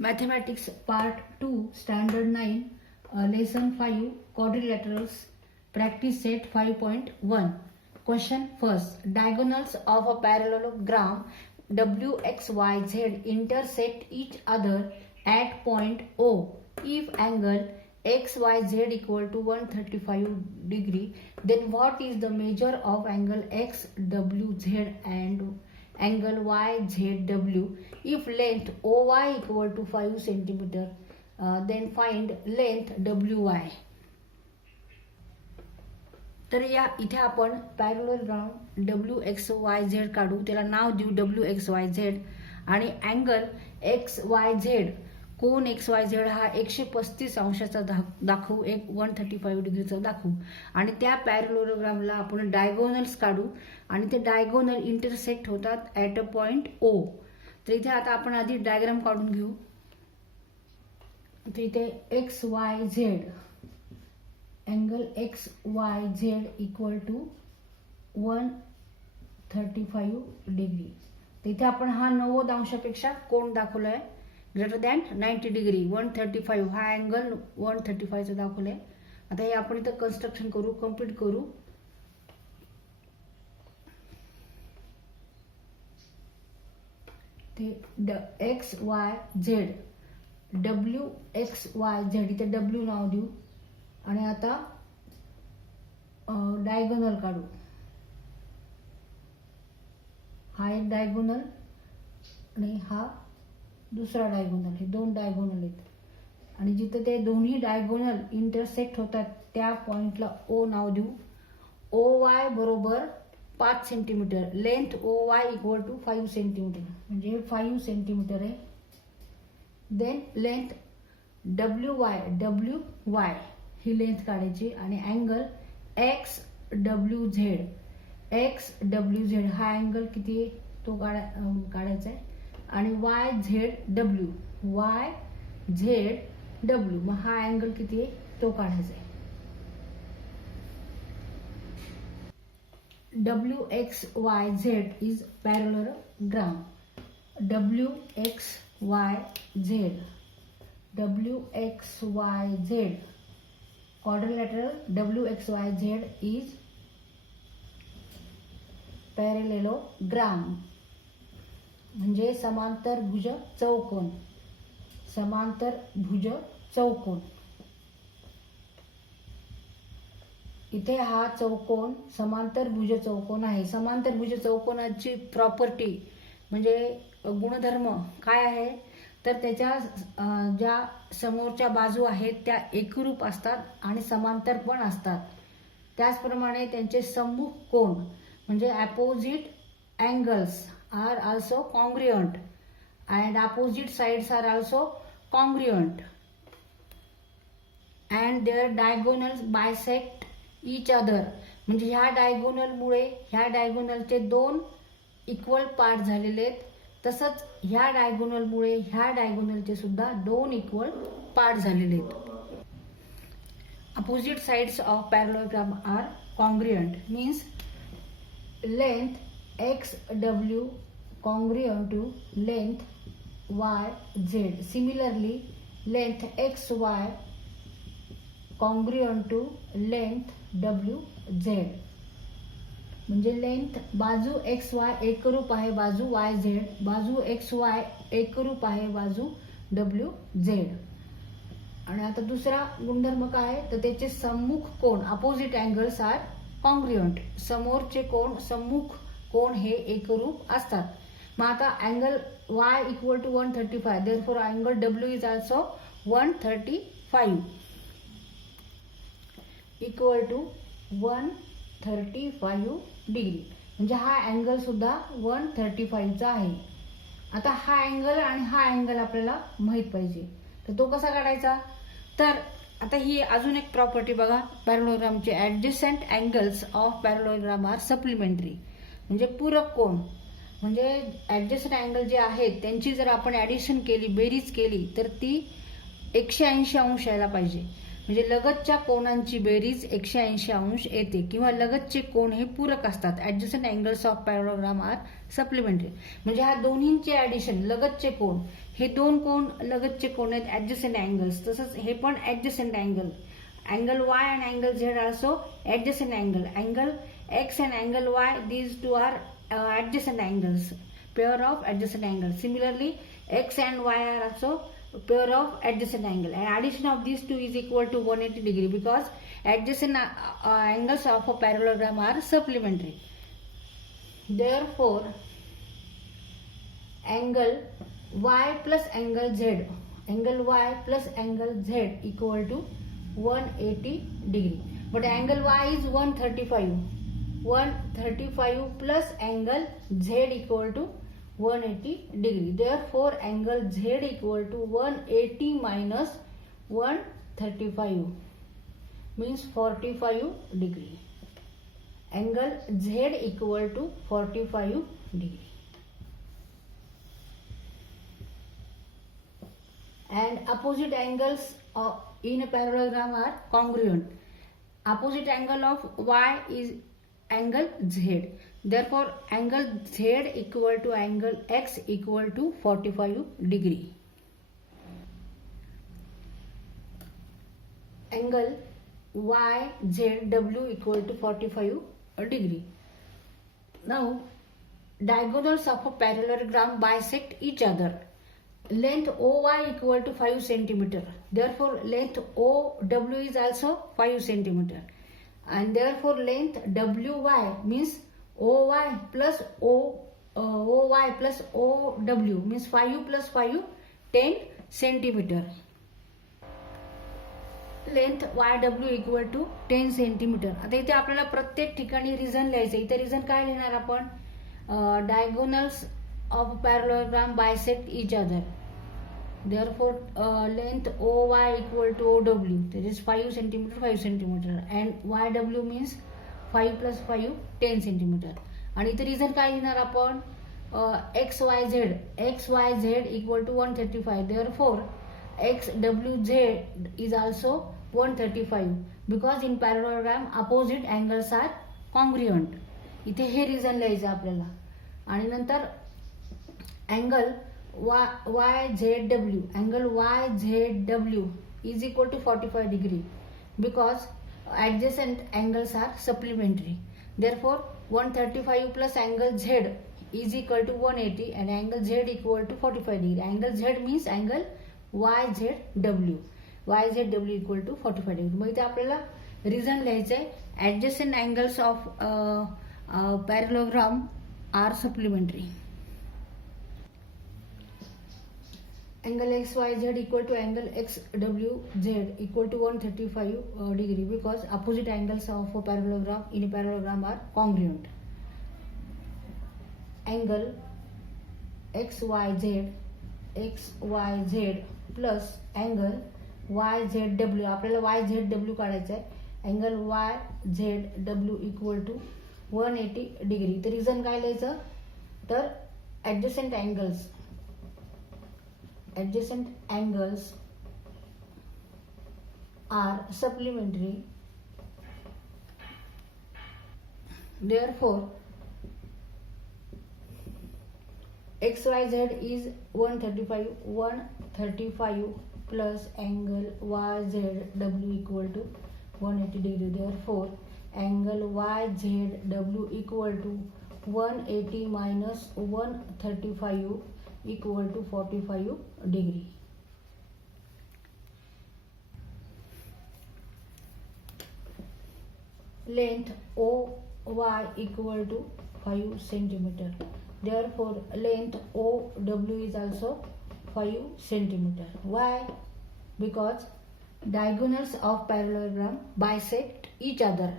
Mathematics Part 2 Standard 9 Lesson 5 Quadrilaterals Practice Set 5.1 Question first. Diagonals of a parallelogram WXYZ intersect each other at point O. If angle XYZ equal to 135 degree, then what is the measure of angle XWZ and angle YZW? If length OY equal to 5 cm, then find length WY. तर या इथे आपण parallelogram WXYZ काढू, त्याला नाव देऊ WXYZ आणि angle XYZ कोन XYZ हा 135 अंशाचा दाखवू, 135 डिग्रीचा दाखवू आणि त्या पॅरलोग्रामला आपण डायगोनल्स काढू आणि ते डायगोनल इंटरसेक्ट होतात ॲट अ पॉइंट O. तर इथे आता आपण आधी डायग्राम काढून घेऊ. तर इथे XYZ angle XYZ equal to 135 degree. तिथे आपण हा 90 अंशापेक्षा कोन दाखवलाय ग्रेटर दॅन 90 डिग्री. 135 हा अँगल 135 चा दाखवलाय. आता हे आपण इथं कन्स्ट्रक्शन करू, कम्प्लीट करू. ते XYZ WXYZ इथे W नाव देऊ आणि आता डायगोनल काढू. हा एक डायगोनल आणि हा दुसरा डायगोनल. हे दोन डायगोनल आहेत आणि जिथे ते दोन्ही डायगोनल इंटरसेक्ट होतात त्या पॉइंटला O नाव देऊ. OY बरोबर 5 centimetre. Length OY equal to 5 centimetre म्हणजे 5 सेंटीमीटर आहे. देन लेंथ WY ही लेंथ काढायची आणि अँगल XWZ हा अँगल किती आहे तो काढायचा आहे आणि YZW मग हा अँगल किती आहे तो काढायचा आहे. WXYZ is parallelogram. WXYZ quadrilateral WXYZ is parallelogram म्हणजे समांतर भुज चौकोन. समांतर भुज चौकोन. इथे हा चौकोन समांतर भुज चौकोन आहे. समांतर भुज चौकोनाची प्रॉपर्टी म्हणजे गुणधर्म काय आहे तर त्याच्या ज्या समोरच्या बाजू आहेत त्या एकरूप असतात आणि समांतर पण असतात. त्याचप्रमाणे त्यांचे सम्मुख कोन म्हणजे opposite angles are also congruent and opposite sides are also congruent and their diagonals bisect each other. म्हणजे ह्या डायगोनलमुळे ह्या डायगोनलचे दोन इक्वल पार्ट झालेले आहेत. तसंच ह्या डायगोनलमुळे ह्या डायगोनलचे सुद्धा दोन इक्वल पार्ट झालेले आहेत. Opposite sides of parallelogram are congruent means length XW congruent to length YZ. Similarly, length XY congruent to length WZ. म्हणजे लेंथ बाजू XY एकरूप आहे बाजू YZ, बाजू XY एकरूप आहे बाजू WZ. आणि आता दुसरा गुणधर्म काय तर त्याचे सम्मुख कोन अपोजिट अँगल्स आर कॉन्ग्रुएंट. समोरचे कोन सम्मुख कोन हे एकरूप असतात. मग आता angle Y equal to 135 therefore angle W is also 135 equal to 135 degree. म्हणजे हा अँगल सुद्धा 135 चा आहे. आता हा अँगल आणि हा अँगल आपल्याला माहित पाहिजे तर तो कसा काढायचा. तर आता ही अजून एक प्रॉपर्टी बघा. पॅरलोग्रामचे adjacent angles of parallelogram are supplementary. म्हणजे पूरक कोन म्हणजे ऍडजस्टंट अँगल जे आहेत त्यांची जर आपण ऍडिशन केली, बेरीज केली तर ती 180 अंश यायला पाहिजे. म्हणजे लगतच्या कोनांची बेरीज 180 अंश येते किंवा लगतचे कोन हे पूरक असतात. Adjacent angles of parallelogram are supplementary म्हणजे ह्या दोन्हींचे ऍडिशन लगतचे कोन हे दोन कोण लगतचे कोण आहेत, ऍडजस्टंट अँगल्स. तसंच हे पण adjacent angle. Angle Y and angle Z also adjacent angle. Angle X and angle Y, these two are adjacent angles, pair of adjacent angles. Similarly, X and Y are also pair of adjacent angle. And addition of these two is equal to 180 degree because adjacent angles of a parallelogram are supplementary. Therefore, angle Y plus angle Z, angle Y plus angle Z equal to 180 degree. But angle Y is 135. 135 plus angle Z equal to 180 degree. Therefore, angle Z equal to 180 minus 135 means 45 degree. Angle Z equal to 45 degree. And opposite angles in a parallelogram are congruent. Opposite angle of Y is angle Z. Therefore, angle Z equal to angle X equal to 45 degree. Angle YZW equal to 45 degree. Now, diagonals of a parallelogram bisect each other. Length OY equal to 5 centimeter. Therefore, length OW is also 5 centimeter. And therefore, length WY means OY plus OY plus OW means 5 plus 5, 10 centimeter. Length YW equal to 10 centimetre. आता इथे आपल्याला प्रत्येक ठिकाणी reason लिहायचं. इथे reason काय लिहिणार आपण, diagonals of parallelogram bisect each other. Therefore, length OY equal to OW, that is 5 centimeter, 5 centimeter, and YW means 5 plus 5, 10 centimeter. आणि इथे रिझन काय लिहिणार आपण, XYZ equal to 135. Therefore, XWZ is also 135 because in parallelogram opposite angles are congruent. इथे हे reason लिहायचं आपल्याला. आणि नंतर angle YZW, angle YZW is equal to 45 degree because adjacent angles are supplementary. Therefore, 135 plus angle Z is equal to 180 and angle Z equal to 45 degree. Angle Z means angle YZW. YZW equal to 45 degree. मग इथे आपल्याला reason लिहायचं आहे, adjacent angles of parallelogram are supplementary. Angle XYZ equal to angle XWZ equal to 135 degree because opposite angles of a parallelogram in a parallelogram are congruent. Angle XYZ plus angle YZW, आपल्याला YZW काढायचं आहे. Angle YZW equal to 180 degree. तर reason काय लिहायचं, तर adjacent angles are supplementary. Therefore, XYZ is 135 plus angle YZW equal to 180 degree. Therefore, angle YZW equal to 180 minus 135 equal to 45 degree. Length OY equal to 5 centimeter. Therefore, length OW is also 5 centimeter. Why? Because diagonals of parallelogram bisect each other.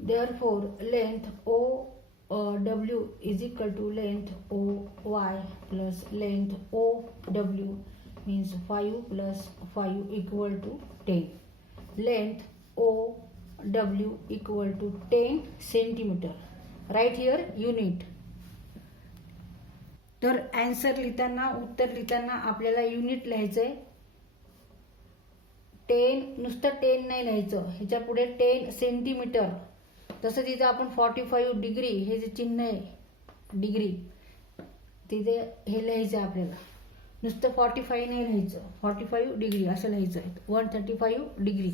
Therefore, length OW is equal to length OY plus length OW means 5 plus 5 equal to 10. Length OW equal to 10 centimeter. Write here unit. तर answer लिहिताना, उत्तर लिहिताना आपल्याला unit लिहायचंय. 10 नुसतं 10 नाही लिहायचं, ह्याच्या पुढे 10 सेंटीमीटर. तसं तिथं आपण 45 डिग्री हे जे चिन्ह आहे डिग्री तिथे हे लिहायचं आपल्याला. नुसतं 45 नाही लिहायचं, 45 डिग्री असं लिहायचं. 135 डिग्री.